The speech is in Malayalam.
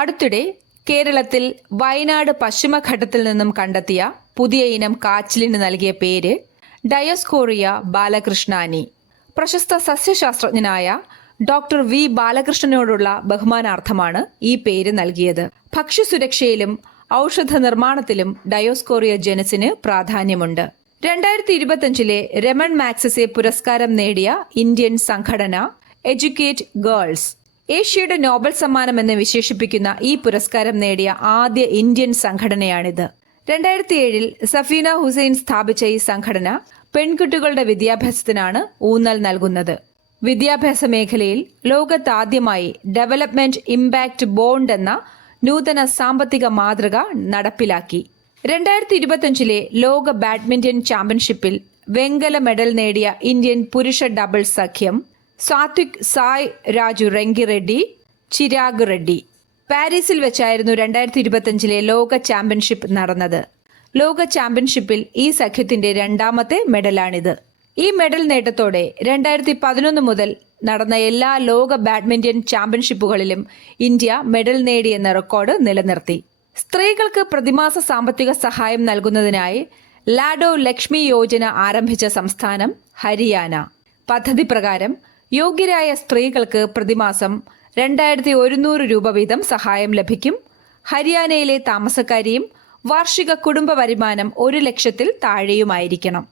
അടുത്തിടെ കേരളത്തിൽ വയനാട് പശ്ചിമഘട്ടത്തിൽ നിന്നും കണ്ടെത്തിയ പുതിയ ഇനം കാച്ചിലിന് നൽകിയ പേര് ഡയോസ്കോറിയ ബാലകൃഷ്ണാനി. പ്രശസ്ത സസ്യശാസ്ത്രജ്ഞനായ ഡോക്ടർ വി ബാലകൃഷ്ണനോടുള്ള ബഹുമാനാർത്ഥമാണ് ഈ പേര് നൽകിയത്. ഭക്ഷ്യസുരക്ഷയിലും ഔഷധ നിർമ്മാണത്തിലും ഡയോസ്കോറിയ ജനസിന് പ്രാധാന്യമുണ്ട്. 2025 രമൺ മാഗ്സസെ പുരസ്കാരം നേടിയ ഇന്ത്യൻ സംഘടന എഡ്യൂക്കേറ്റ് ഗേൾസ് ഏഷ്യയുടെ നോബൽ സമ്മാനം എന്ന് വിശേഷിപ്പിക്കുന്ന ഈ പുരസ്കാരം നേടിയ ആദ്യ ഇന്ത്യൻ സംഘടനയാണിത്. 2007 സഫീന ഹുസൈൻ സ്ഥാപിച്ച ഈ സംഘടന പെൺകുട്ടികളുടെ വിദ്യാഭ്യാസത്തിനാണ് ഊന്നൽ നൽകുന്നത്. വിദ്യാഭ്യാസ മേഖലയിൽ ലോകത്താദ്യമായി ഡെവലപ്മെന്റ് ഇമ്പാക്ട് ബോണ്ട് എന്ന നൂതന സാമ്പത്തിക മാതൃക നടപ്പിലാക്കി. 2025 ലോക ബാഡ്മിന്റൺ ചാമ്പ്യൻഷിപ്പിൽ വെങ്കല മെഡൽ നേടിയ ഇന്ത്യൻ പുരുഷ ഡബിൾസ് സഖ്യം സാത്വിക് സായ് രാജു റെങ്കിറെഡ്ഡി, ചിരാഗ് റെഡ്ഡി. പാരീസിൽ വെച്ചായിരുന്നു 2025 ലോക ചാമ്പ്യൻഷിപ്പ് നടന്നത്. ലോക ചാമ്പ്യൻഷിപ്പിൽ ഈ സഖ്യത്തിന്റെ രണ്ടാമത്തെ മെഡലാണിത്. ഈ മെഡൽ നേട്ടത്തോടെ 2011 മുതൽ നടന്ന എല്ലാ ലോക ബാഡ്മിന്റൺ ചാമ്പ്യൻഷിപ്പുകളിലും ഇന്ത്യ മെഡൽ നേടിയെന്ന റെക്കോർഡ് നിലനിർത്തി. സ്ത്രീകൾക്ക് പ്രതിമാസ സാമ്പത്തിക സഹായം നൽകുന്നതിനായി ലാഡോ ലക്ഷ്മി യോജന ആരംഭിച്ച സംസ്ഥാനം ഹരിയാന. പദ്ധതി പ്രകാരം യോഗ്യരായ സ്ത്രീകൾക്ക് പ്രതിമാസം 2100 രൂപ വീതം സഹായം ലഭിക്കും. ഹരിയാനയിലെ താമസക്കാരിയും വാർഷിക കുടുംബ വരുമാനം 1 ലക്ഷത്തിൽ താഴെയുമായിരിക്കണം.